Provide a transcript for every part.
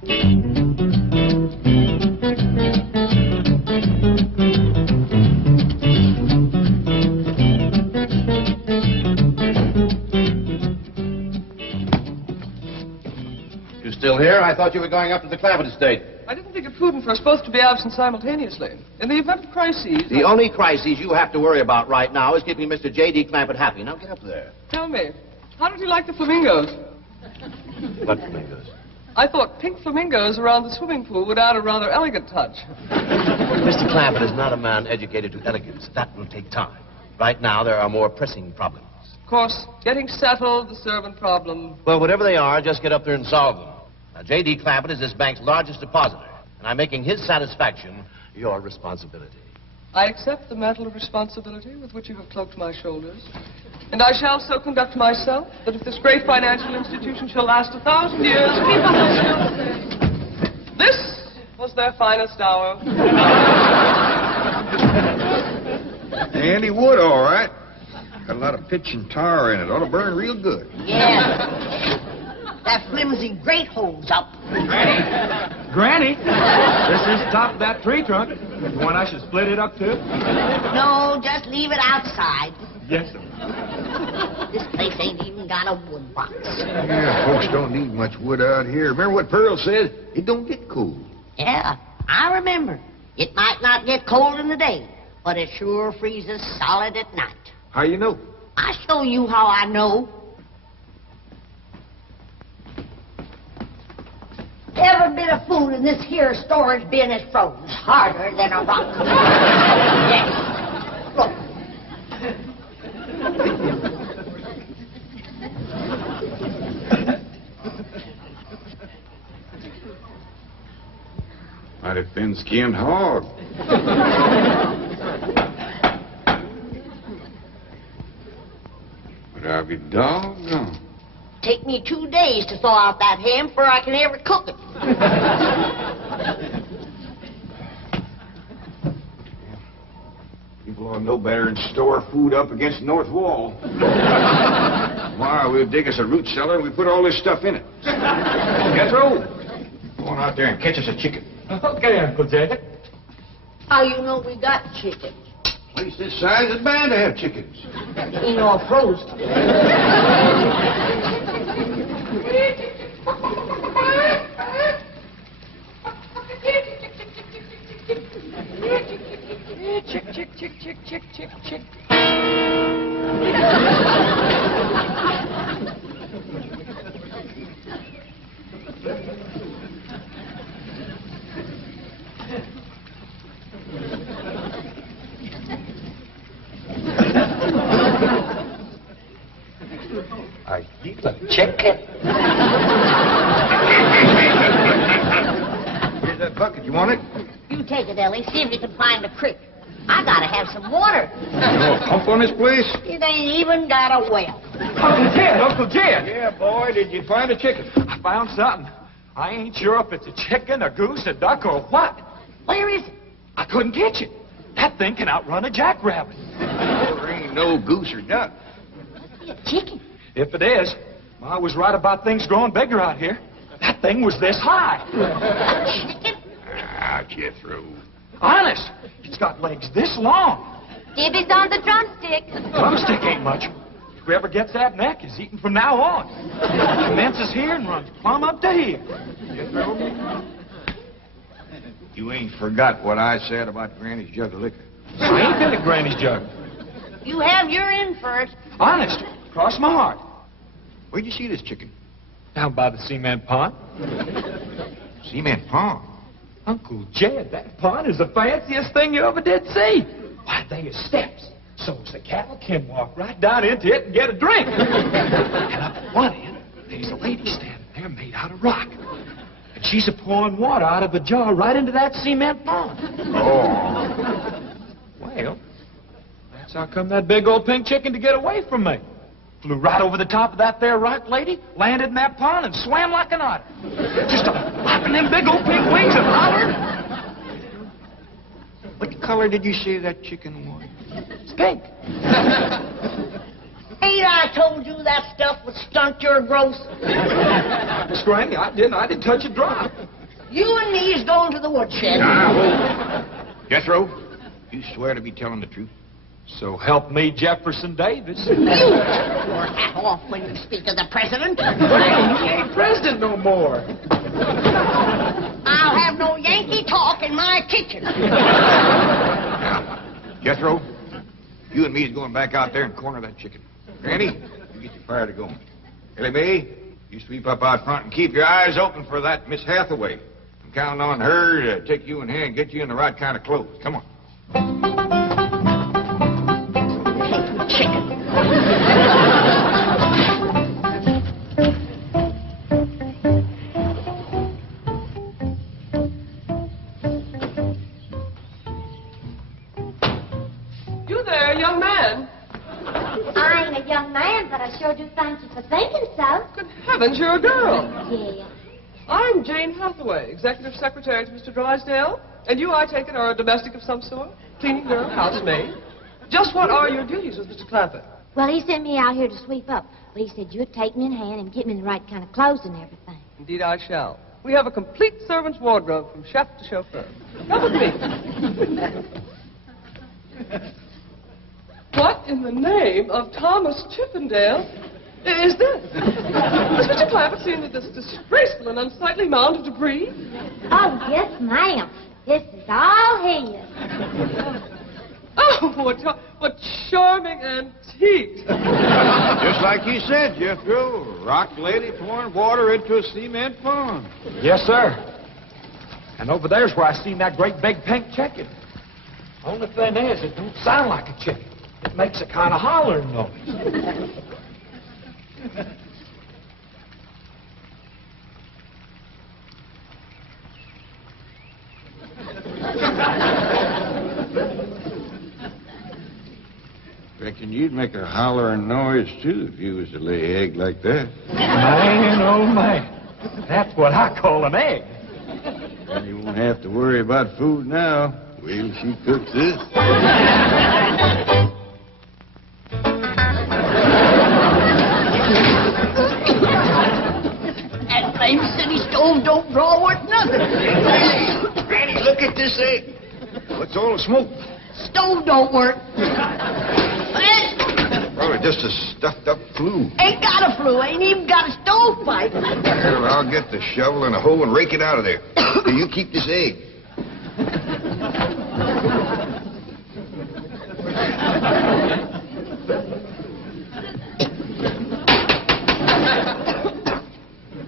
You still here? I thought you were going up to the Clampett estate. I didn't think it prudent for us both to be absent simultaneously. In the event of crises... The only crises you have to worry about right now is keeping Mr. J.D. Clampett happy. Now get up there. Tell me, how did you like the flamingos? What flamingos? I thought pink flamingos around the swimming pool would add a rather elegant touch. Mr. Clampett is not a man educated to elegance. That will take time. Right now, there are more pressing problems. Of course, getting settled, the servant problem. Well, whatever they are, just get up there and solve them. Now, J.D. Clampett is this bank's largest depositor, and I'm making his satisfaction your responsibility. I accept the mantle of responsibility with which you have cloaked my shoulders. And I shall so conduct myself that if this great financial institution shall last 1,000 years, people will still say, this was their finest hour. Handy wood, all right. Got a lot of pitch and tar in it. Ought to burn real good. Yeah. That flimsy grate holds up. Granny, this is the top of that tree trunk. You want I should split it up, too? No, just leave it outside. Yes, sir. This place ain't even got a wood box. Yeah, folks don't need much wood out here. Remember what Pearl said? It don't get cold. Yeah, I remember. It might not get cold in the day, but it sure freezes solid at night. How you know? I'll show you how I know. Every bit of food in this here storage bin is frozen harder than a rock. Yes. Look. Mighty thin-skinned hog. But I'll be doggone. Take me 2 days to thaw out that ham before I can ever cook it. People ought to know better than store food up against the north wall. Tomorrow we'll dig us a root cellar and we put all this stuff in it. Jethro, go on out there and catch us a chicken. Okay, Uncle Jay. How you know we got chicken? Place this size is bound to have chickens. Ain't all frozen. Chick, chick, chick, chick, chick, chick, chick. Are you a chicken? Here's that bucket. You want it? You take it, Ellie. See if you can find the creek. I gotta have some water. You know a pump on this place? It ain't even got a well. Uncle Jed, Uncle Jed. Yeah, boy. Did you find a chicken? I found something. I ain't sure if it's a chicken, a goose, a duck, or what. Where is it? I couldn't catch it. That thing can outrun a jackrabbit. There ain't no goose or duck. Must be a chicken. If it is, I was right about things growing bigger out here. That thing was this high. A chicken? Ah, Jethro. Honest, it's got legs this long. Dibby's on the drumstick. Drumstick ain't much. Whoever gets that neck is eating from now on. It commences here and runs plumb up to here. Jethro, you ain't forgot what I said about Granny's jug of liquor. I ain't been to Granny's jug. You have your in first. Honest, cross my heart. Where'd you see this chicken? Down by the cement pond. Cement pond. Uncle Jed, that pond is the fanciest thing you ever did see. Why, they are steps. So's the cattle can walk right down into it and get a drink. And up at one end, there's a lady standing there made out of rock. And she's a-pouring water out of a jar right into that cement pond. Oh. Well, that's how come that big old pink chicken to get away from me. Flew right over the top of that there rock lady, landed in that pond, and swam like an otter. Just flapping them big old pink wings and hollered. What color did you say that chicken was? It's pink. Ain't I I told you that stuff would stunt your growth? Miss Granny, I didn't touch a drop. You and me is going to the woodshed. Jethro, you swear to be telling the truth? So help me, Jefferson Davis. You take your hat off when you speak of the president. He ain't president no more. I'll have no Yankee talk in my kitchen. Now, Jethro, you and me is going back out there and corner that chicken. Granny, you get your fire to going. Ellie Mae, you sweep up out front and keep your eyes open for that Miss Hathaway. I'm counting on her to take you in hand and get you in the right kind of clothes. Come on. Chicken. You there, young man? I ain't a young man, but I sure do thank you for thinking so. Good heavens, you're a girl. Yeah. I'm Jane Hathaway, executive secretary to Mr. Drysdale. And you, I take it, are a domestic of some sort? Cleaning girl, housemaid? Just what are your duties with Mr. Clampett? Well, he sent me out here to sweep up. But he said you'd take me in hand and get me in the right kind of clothes and everything. Indeed, I shall. We have a complete servant's wardrobe from chef to chauffeur. Come with me. What in the name of Thomas Chippendale is this? Has Mr. Clampett seen this disgraceful and unsightly mound of debris? Oh, yes, ma'am. This is all his. Oh, what charming antiques. Just like you said, Jethro. Rock lady pouring water into a cement pond. Yes, sir. And over there's where I seen that great big pink chicken. Only thing is, it don't sound like a chicken. It makes a kind of hollering noise. Reckon you'd make a hollering noise, too, if you was to lay an egg like that. Man, oh, man. That's what I call an egg. And you won't have to worry about food now. Wait till she cooks this. That flame city stove don't draw worth nothing. Granny, look at this egg. What's all the smoke? Stove don't work. Probably just a stuffed-up flue. Ain't got a flue, ain't even got a stovepipe. Well, I'll get the shovel and a hoe and rake it out of there. So you keep this egg.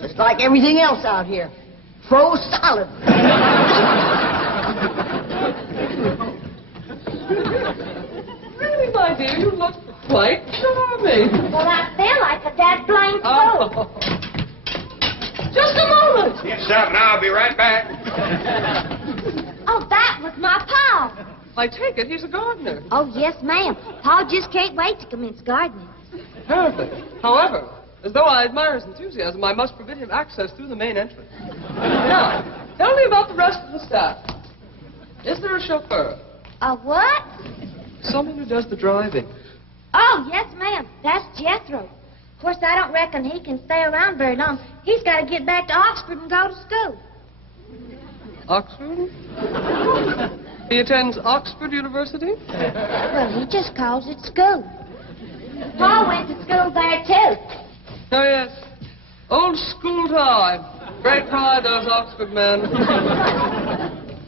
Just like everything else out here. Froze solid. Really, my dear, you look quite charming. Well, I feel like a dead blank fool. Oh. Just a moment. Get something, I'll be right back. Oh, that was my Pa. I take it he's a gardener. Oh, yes, ma'am. Pa just can't wait to commence gardening. Perfect. However, as though I admire his enthusiasm, I must forbid him access through the main entrance. Now, tell me about the rest of the staff. Is there a chauffeur? A what? Someone who does the driving. Oh, yes, ma'am. That's Jethro. Of course, I don't reckon he can stay around very long. He's got to get back to Oxford and go to school. Oxford? He attends Oxford University? Well, he just calls it school. Pa went to school there, too. Oh, yes. Old school time. Great pride, those Oxford men.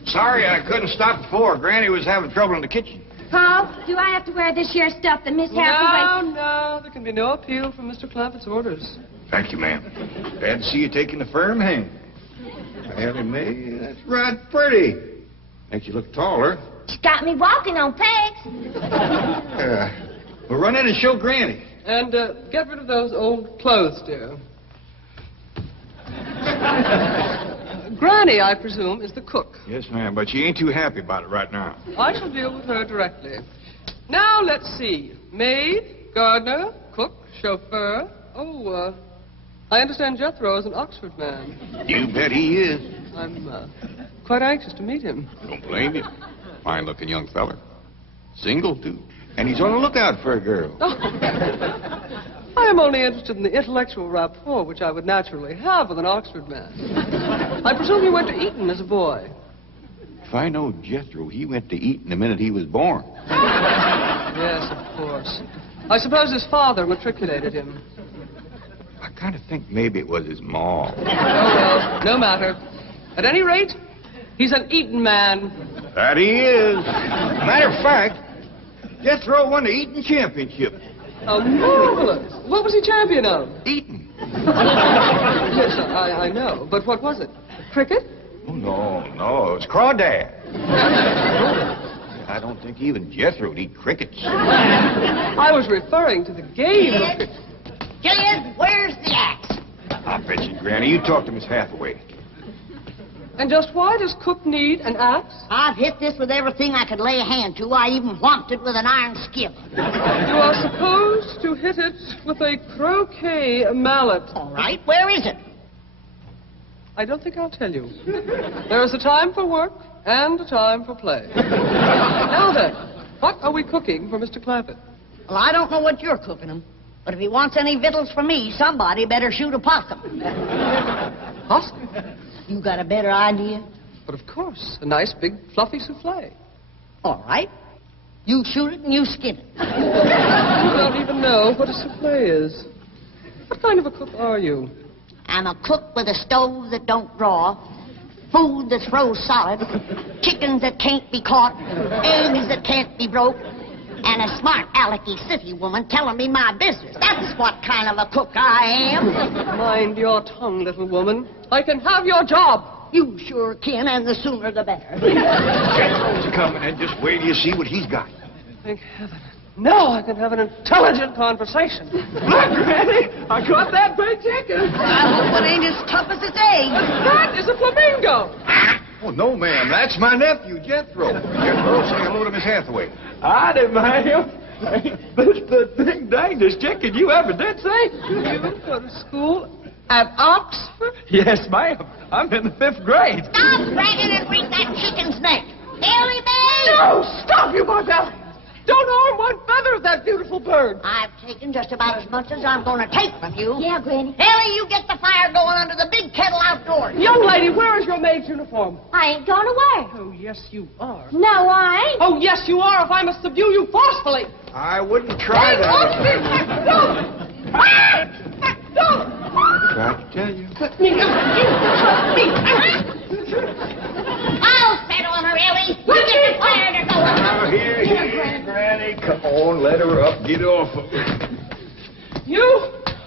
Sorry I couldn't stop before. Granny was having trouble in the kitchen. Pa, do I have to wear this here stuff that Miss Hathaway... No, there can be no appeal from Mr. Clampett's orders. Thank you, ma'am. Glad to see you taking the firm hand. Ellie Mae, that's right pretty. Makes you look taller. She's got me walking on pegs. We'll run in and show Granny. And get rid of those old clothes, dear. Granny, I presume, is the cook. Yes, ma'am, but she ain't too happy about it right now. I shall deal with her directly. Now, let's see. Maid, gardener, cook, chauffeur. Oh, I understand Jethro is an Oxford man. You bet he is. I'm quite anxious to meet him. Don't blame you. Fine-looking young feller. Single, too. And he's on the lookout for a girl. Oh. I am only interested in the intellectual rapport which I would naturally have with an Oxford man. I presume you went to Eton as a boy. If I know Jethro, he went to Eton the minute he was born. Yes, of course. I suppose his father matriculated him. I kind of think maybe it was his ma. Oh, well, no matter. At any rate, he's an Eton man. That he is. Matter of fact, Jethro won the Eton championship. Oh, marvelous. What was he champion of? Eton. Yes, I know. But what was it? Cricket? Oh, no, it was crawdad. I don't think even Jethro would eat crickets. I was referring to the game of... Gillian, where's the axe? I bet you, Granny, you talk to Miss Hathaway. And just why does Cook need an axe? I've hit this with everything I could lay a hand to. I even whomped it with an iron skillet. You are supposed to hit it with a croquet mallet. All right, where is it? I don't think I'll tell you. There is a time for work and a time for play. Now then, what are we cooking for Mr. Clampett? Well, I don't know what you're cooking him, but if he wants any victuals from me, somebody better shoot a possum. Possum? You got a better idea? But of course, a nice big fluffy souffle. All right. You shoot it and you skin it. You don't even know what a souffle is. What kind of a cook are you? I'm a cook with a stove that don't draw, food that's froze solid, chickens that can't be caught, eggs that can't be broke, and a smart alecky city woman telling me my business. That's what kind of a cook I am. Mind your tongue, little woman. I can have your job. You sure can, and the sooner the better. Jethro's coming, and just wait till you see what he's got. Thank heaven. Now I can have an intelligent conversation. Look, Granny, I caught that big chicken. I hope it ain't as tough as its egg. That is a flamingo. Oh, no, ma'am. That's my nephew, Jethro. Jethro, say hello to Miss Hathaway. Howdy, ma'am. This is the big dangest chicken you ever did see. You go to school at Oxford? Yes, ma'am. I'm in the 5th grade. Stop bragging and wring that chicken's neck. Ellie Mae! No, stop, you Barbell. Don't harm one feather of that beautiful bird. I've taken just about as much as I'm going to take from you. Yeah, Granny. Ellie, you get the fire going under the big kettle outdoors. Young lady, where is your maid's uniform? I ain't going away. Oh, yes, you are. No, I ain't. Oh, yes, you are, if I must subdue you forcefully. I wouldn't try Hey, that. don't! Don't! Tried to tell you. Let me go. I'll set on her, Ellie. You get the fire to go. Now, here, Granny. Come on, let her up. Get off of her. You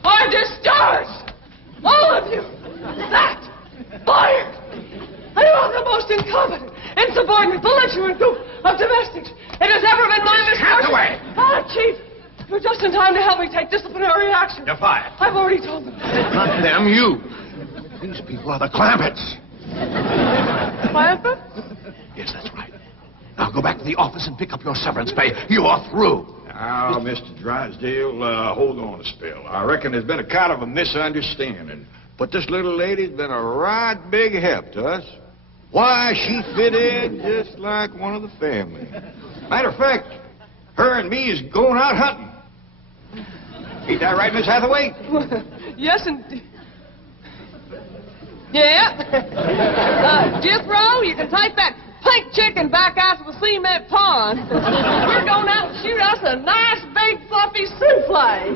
are discharged! All of you! That! Fired! I am the most incompetent, insubordinate, belligerent group of domestics it has ever been my misfortune. Hathaway! Ah, Chief! You're just in time to help me take disciplinary action. You're fired. I've already told them. Not them, you. These people are the Clampetts. Clampett? Yes, that's right. Now go back to the office and pick up your severance pay. You are through. Now, Mr. Drysdale, hold on a spell. I reckon there's been a kind of a misunderstanding. But this little lady's been a right big help to us. Why, she fit in just like one of the family. Matter of fact, her and me is going out hunting. Ain't that right, Miss Hathaway? Yes, indeed. Yeah. Jethro, you can take that pink chicken back out to the cement pond. We're going out and shoot us a nice big fluffy souffle.